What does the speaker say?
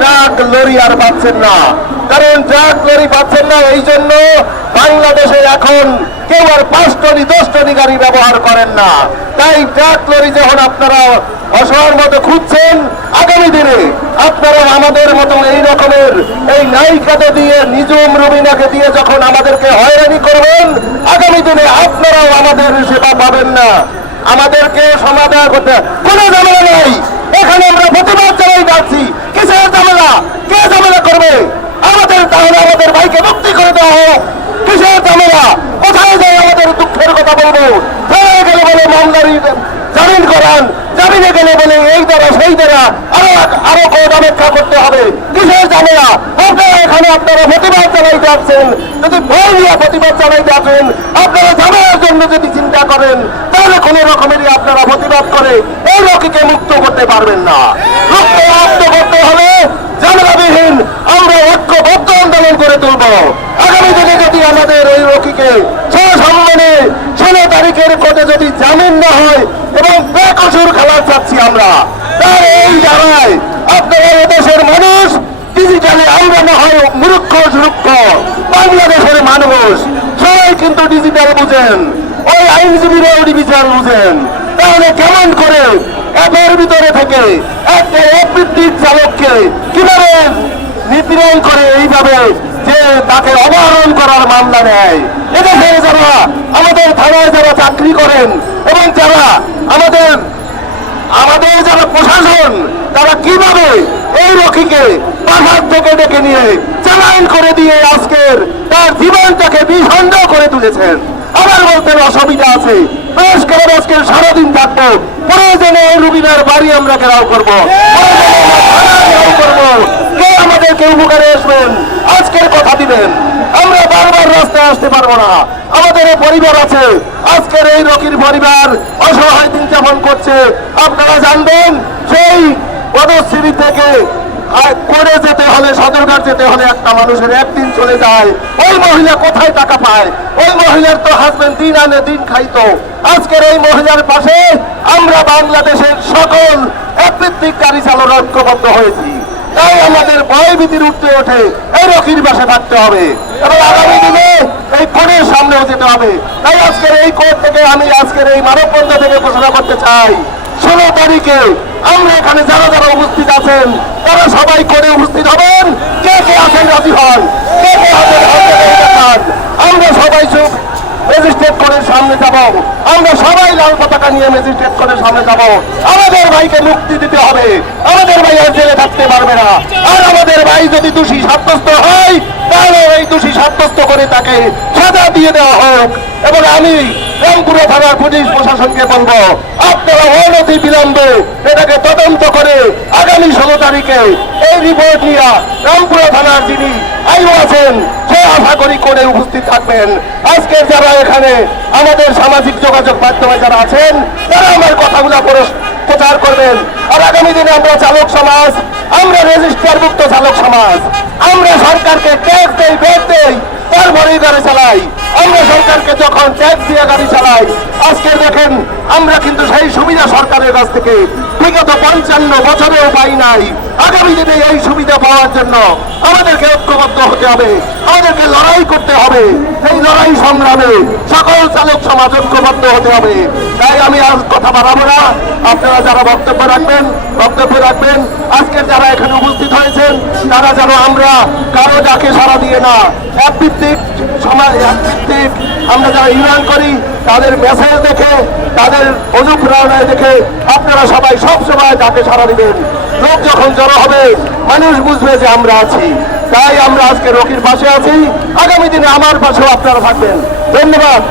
Truck lorry আর পাচ্ছেন না। কারণ ট্রাক লরি পাচ্ছেন না, এই জন্য বাংলাদেশে এখন কেউ আর 5 টনি 10 টনি গাড়ি ব্যবহার করেন না। তাই ট্রাক লরি যখন আপনারা অসহায়ের মতো খুঁজছেন, আগামী দিনে আপনারা আমাদের মতো এই রকমের এই নায়িকাতে দিয়ে নিজুম রুবিনাকে দিয়ে যখন আমাদেরকে হয়রানি করবেন, আগামী দিনে আপনারাও আমাদের সেবা পাবেন না। আমাদেরকে সমাধান করতে কোনো ঝামেলা নেই। এখানে আমরা প্রতিবাদ জানাই যাচ্ছি। কিসের ঝামেলা? কে ঝামেলা করবে? আমাদের তাহলে আমাদের ভাইকে মুক্তি করে দেওয়া হোক। কিসের ঝামেলা? কোথায় যাই আমাদের দুঃখের কথা বলবো? ফেলে গেলে বলে মামলারি জামিন করান, জামিনে গেলে বলে এই দ্বারা সেই দ্বারা আরো কোর্ট অপেক্ষা করতে হবে। কিসের ঝামেলা? আপনারা এখানে আপনারা প্রতিবাদ জানাইতে আসছেন। যদি ভয় নিয়ে প্রতিবাদ জানাইতে আসেন, আপনারা ঝামেলার জন্য যদি চিন্তা করেন, তাহলে কোন রকমেরই আপনারা প্রতিবাদ করে এই রকিকে মুক্ত করতে পারবেন না। মুক্ত করতে হলে ঝামেলাবিহীন আমরা ঐক্যবদ্ধ আন্দোলন করে তুলব। আগামী দিনে যদি আমাদের এই রকিকে সসম্মানে 16 তারিখের কোর্টে যদি জামিন না হয় এবং বেকসুর খেলার চাচ্ছি আমরা, তার এই জায়গায় আপনারা দেশের মানুষ ডিজিটালি আমরা না হয় মূর্খ সুরক্ষ, বাংলাদেশের মানুষ সবাই কিন্তু ডিজিটাল বুঝেন, ওই আইনজীবীরাও ডিজিটাল বুঝেন। তাহলে কেমন করে অ্যাপের ভিতরে থেকে একটা অভিজ্ঞিত চালককে কিভাবে নিপীড়ন করে এইভাবে যে তাকে অপহরণ করার মামলা নেয়? এদেশে যারা আমাদের থানায় যারা চাকরি করেন এবং যারা আমাদের যারা প্রশাসন, তারা কিভাবে এই রকিকে পাহাড় থেকে ডেকে নিয়ে চালান করে দিয়ে আজকের তার জীবনটাকে বিভণ্ড করে তুলেছেন। আবার বলতেন অসুবিধা আছে, বেশ করে আজকের সারাদিন থাকবো, প্রয়োজনে রুবিনার বাড়ি আমরা ঘেরাও করবো, কে আমাদেরকে উপকারে আসবেন আজকের কথা দিবেন। আমরা বারবার রাস্তায় আসতে পারবো না, আমাদের পরিবার আছে। আজকের এই রকির পরিবার অসহায় দিন যাপন করছে। আপনারা জানবেন সেই পদশ্রী থেকে করে যেতে হলে, সদরঘাট যেতে হলে একটা মানুষের একদিন চলে যায়। ওই মহিলা কোথায় টাকা পায়? ওই মহিলার তো হাজবেন্ড দিন আনে দিন খাইতো। আজকের এই মহিলার পাশে আমরা বাংলাদেশের সকল একভিত্তিক গাড়ি চালক ঐক্যবদ্ধ হয়েছি। তাই আমাদের ভয় ভীতির উঠতে ওঠে এই রকির পাশে থাকতে হবে এবং আগামী দিনে এই কোর্টের সামনেও যেতে হবে। তাই আজকের এই কোর্ট থেকে আমি আজকের এই মানববন্ধন থেকে ঘোষণা করতে চাই, 16 তারিখে আমরা এখানে যারা যারা উপস্থিত আছেন তারা সবাই করে উপস্থিত হবেন। কে কে আছেন রাজি হন, কে কে আছেন আমরা সবাই চুপ ম্যাজিস্ট্রেট কোর্টের সামনে যাব। আমরা সবাই লাল পতাকা নিয়ে ম্যাজিস্ট্রেট কোর্টের সামনে যাব। আমাদের ভাইকে মুক্তি দিতে হবে। আমাদের ভাই আর জেলে থাকতে পারবে না। আর আমাদের ভাই যদি দোষী সাব্যস্ত হয়, তাহলে এই দোষী সাব্যস্ত করে তাকে সাজা দিয়ে দেওয়া হোক। এবং আমি রামপুরা থানার পুলিশ প্রশাসনকে বলবো, আপনারা অনতি বিলম্বে এটাকে তদন্ত করে আগামী 16 তারিখে এই রিপোর্ট নিয়ে রামপুরা থানার যিনি আইও আছেন সে আশা করি করে উপস্থিত থাকবেন। আজকে যারা এখানে আমাদের সামাজিক যোগাযোগ মাধ্যমে যারা আছেন তারা আমার কথাগুলো প্রচার করবেন। আর আগামী দিনে আমরা চালক সমাজ, আমরা রেজিস্ট্রারভুক্ত চালক সমাজ, আমরা সরকারকে ট্যাক্স দেই, ভোট দেই, তারপরেই গাড়ি চালাই। আমরা সরকারকে যখন ট্যাক্স দিয়ে গাড়ি চালাই, আজকে দেখেন আমরা কিন্তু সেই সুবিধা সরকারের কাছ থেকে বিগত 55 বছরেও পাই নাই। আগামী দিনে এই সুবিধা পাওয়ার জন্য আমাদেরকে ঐক্যবদ্ধ হতে হবে, আমাদেরকে লড়াই করতে হবে। এই লড়াই সংগ্রামে সকল চালক সমাজ ঐক্যবদ্ধ হতে হবে। তাই আমি আর কথা বাড়াবো না, আপনারা যারা বক্তব্য রাখবেন। আজকের যারা এখানে উপস্থিত হয়েছেন তারা যেন আমরা কারো ডাকে সাড়া দিয়ে না, একভিত্তিক সমাজ, একভিত্তিক আমরা যারা ইউনিয়ন করি তাদের মেসেজ দেখে, তাদের অনুপ্রেরণায় দেখে আপনারা সবাই সব সময় ডাকে সাড়া দিবেন। লোক যখন জড়ো হবে মানুষ বুঝবে যে আমরা আছি। তাই আমরা আজকে রকির পাশে আছি, আগামী দিনে আমার পাশেও আপনারা থাকবেন। ধন্যবাদ।